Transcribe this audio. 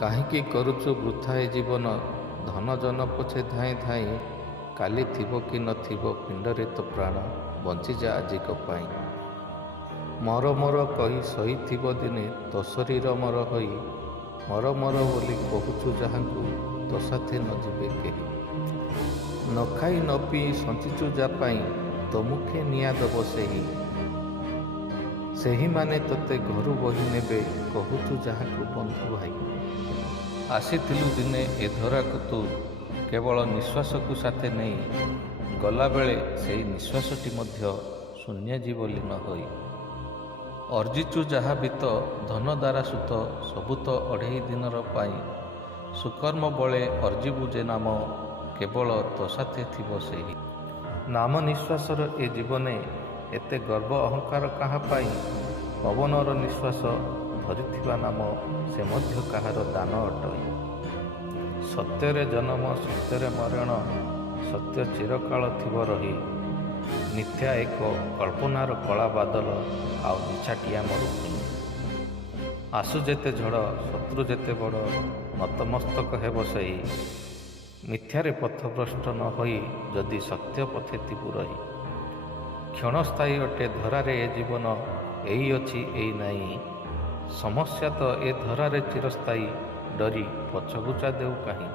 କାହିଁକି କରୁଛୁ ବୃଥା ଏ ଜୀବନ, ଧନ ଜନ ପଛେ ଧାଇଁ ଧାଇଁ, କାଲି ଥିବ କି ନଥିବ ପିଣ୍ଡରେ ତୋ ପ୍ରାଣ, ବଞ୍ଚିଯା ଆଜିକ ପାଇଁ। ମର ମର କହି ସହିଥିବ ଦିନେ ତୋ ଶରୀର ମର ହୋଇ, ମର ମର ବୋଲି କହୁଛୁ ଯାହାଙ୍କୁ ତୋ ସାଥେ ନ ଯିବେ କେହି। ନ ଖାଇ ନ ପିଇ ସଞ୍ଚିଛୁ ଯା ପାଇଁ, ତୋ ମୁଖେ ନିଆଁ ଦବ ସେହିମାନେ ତୋତେ ଘରୁ ବହି ନେବେ, କହୁଛୁ ଯାହାକୁ ବନ୍ଧୁ ଭାଇ। ଆସିଥିଲୁ ଦିନେ ଏ ଧରାକୁ ତୁ କେବଳ ନିଶ୍ୱାସକୁ ସାଥେ ନେଇ, ଗଲାବେଳେ ସେଇ ନିଶ୍ୱାସଟି ମଧ୍ୟ ଶୂନ୍ୟ ଯିବ ଲୀନ ହୋଇ। ଅର୍ଜିଛୁ ଯାହା ବି ତ ଧନ ଦ୍ୱାରା ସୁତ, ସବୁ ତ ଅଢ଼େଇ ଦିନର ପାଇଁ, ସୁକର୍ମ ବଳେ ଅର୍ଜିବୁ ଯେ ନାମ, କେବଳ ତୋ ସାଥେ ଥିବ ସେହି। ନାମ ନିଶ୍ୱାସର ଏ ଜୀବନେ ଏତେ ଗର୍ବ ଅହଙ୍କାର କାହା ପାଇଁ, ପବନର ନିଶ୍ୱାସ ଧରିଥିବା ନାମ ସେ ମଧ୍ୟ କାହାର ଦାନ ଅଟଇ। ସତ୍ୟରେ ଜନମ ସତ୍ୟରେ ମରଣ, ସତ୍ୟ ଚିରକାଳ ଥିବ ରହି, ମିଥ୍ୟା ଏକ କଳ୍ପନାର କଳା ବାଦଲ ଆଉ ନିଛାଟିଆ ମରୁଭୂମି। ଆସୁ ଯେତେ ଝଡ଼ ଶତ୍ରୁ ଯେତେ ବଡ଼, ନତମସ୍ତକ ହେବ ସେହି, ମିଥ୍ୟାରେ ପଥଭ୍ରଷ୍ଟ ନ ହୋଇ ଯଦି ସତ୍ୟ ପଥେ ଥିବୁ ରହି। କ୍ଷଣସ୍ଥାୟୀ ଅଟେ ଧରାରେ ଏ ଜୀବନ, ଏଇ ଅଛି ଏଇ ନାହିଁ, ସମସ୍ୟା ତ ଏ ଧରାରେ ଚିରସ୍ଥାୟୀ, ଡରି ପଛଘୁଞ୍ଚା ଦେଉ କାହିଁ।